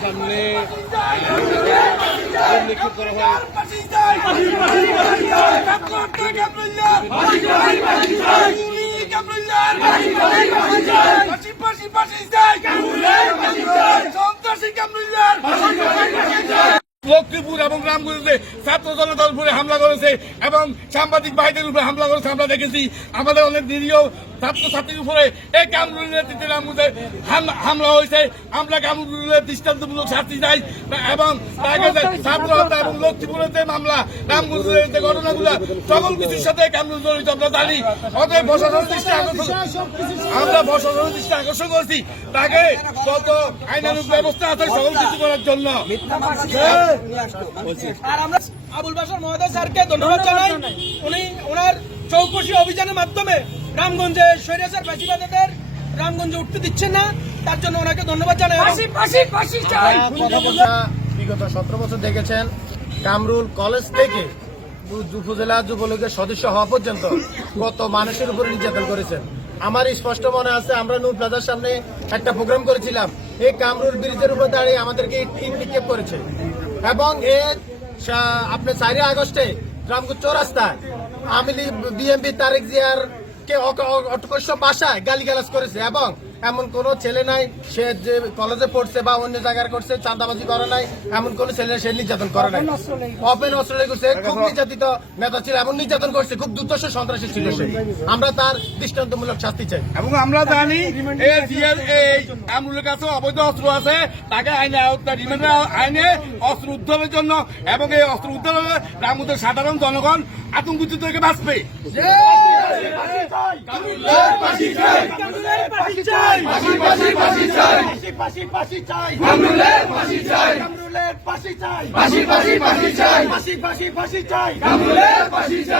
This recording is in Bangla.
সামনে উল্লেখিত করা হয় লক্ষ্মীপুর এবং রামগঞ্জে ছাত্র জনতার উপরে হামলা করেছে এবং সাংবাদিক ভাইদের উপরে হামলা করেছে। আমরা দেখেছি আমাদের অনেক নিরীহ ছাত্রছাত্রীর উপরে এই কামরুলের নেতৃত্বে রামগঞ্জে হামলা হয়েছে। আমরা কামরুলের দৃষ্টান্তমূলক শাস্তি চাই এবং ছাত্র হত্যা এবং লক্ষ্মীপুরের যে মামলা, রামগঞ্জের যে ঘটনাগুলো, সকল কিছুর সাথে কামরুল জড়িত আমরা জানি। অতএব প্রশাসনের দৃষ্টি আকর্ষণ করছি তাকে কত আইনানুগ ব্যবস্থা আছে সকল কিছু করার জন্য। আর আমরা আবুল বাশার মহোদয় স্যারকে ধন্যবাদ জানাই। উনি ওনার চৌকশি অভিযানের মাধ্যমে রামগঞ্জে স্বৈরাচার ফ্যাসিবাদীদের রামগঞ্জে উঠতে দিচ্ছেন না, তার জন্য ওনাকে ধন্যবাদ জানাই। বিগত 17 বছর দেখেছেন কামরুল কলেজ থেকে উপজেলা যুবলীগের সদস্য হওয়া পর্যন্ত কত মানুষের উপরে নির্যাতন করেছেন। আমার স্পষ্ট মনে আছে, আমরা নূর প্লাজার সামনে একটা প্রোগ্রাম করেছিলাম, এই কামরুল ব্রিজের উপর দাঁড়িয়ে আমাদেরকে ইট নিক্ষেপ করেছে এবং আপনার 4 আগস্টে রামগঞ্জ চৌরাস্তায় আওয়ামী লীগ বিএনপি তারেক জিয়ার কে অটকর্ষ ভাষায় গালিগালাজ করেছে এবং এমন কোন ছেলে নাই সে যে কলেজে পড়ছে বা অন্য জায়গায় করছে, চাঁদাবাজি করে নাই, এমন কোন ছেলে সে নির্যাতন করে নাই। ওপেন অস্ট্রেলিয়া করছে, খুব নির্যাতিত নেতা ছিল, এমন নির্যাতন করছে, খুব দুর্দর্শ সন্ত্রাসী ছিল সে। আমরা তার দৃষ্টান্তমূলক শাস্তি চাই এবং আমরা জানি কামরুলের কাছে অবৈধ অস্ত্র আছে, তাকে আইনে অস্ত্র উদ্ধারের জন্য এবং এই অস্ত্র উদ্ধার হলে রামগঞ্জের সাধারণ জনগণ আতঙ্কিত থেকে বাঁচবে। ফাঁসি চাই।